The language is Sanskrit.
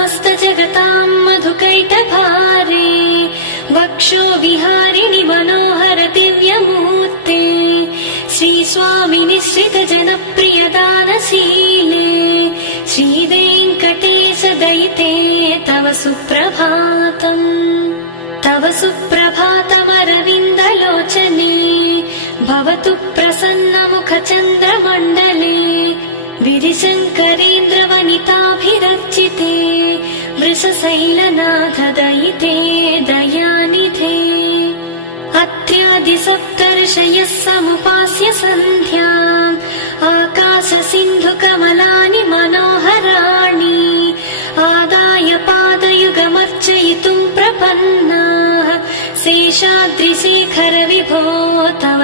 समस्त जगतां मधुकैटभारे वक्षो विहारिणि मनोहर दिव्यमूर्ते श्रीस्वामि निश्चित जनप्रिय दानशीले श्रीवेङ्कटेश दयिते तव सुप्रभातम्। तव सुप्रभातमरविन्दलोचने भवतु प्रसन्नमुखचन्द्रमण्डले विधिशङ्करेन्द्रवनिताभिरर्चिते वृषशैलनाथ दयिते दयानिधे। अत्र्यादिसप्तर्षयः समुपास्य सन्ध्याम् आकाशसिन्धुकमलानि मनोहराणि आदाय पादयुगमर्चयितुम् प्रपन्नाः शेषाद्रिशेखर विभो तव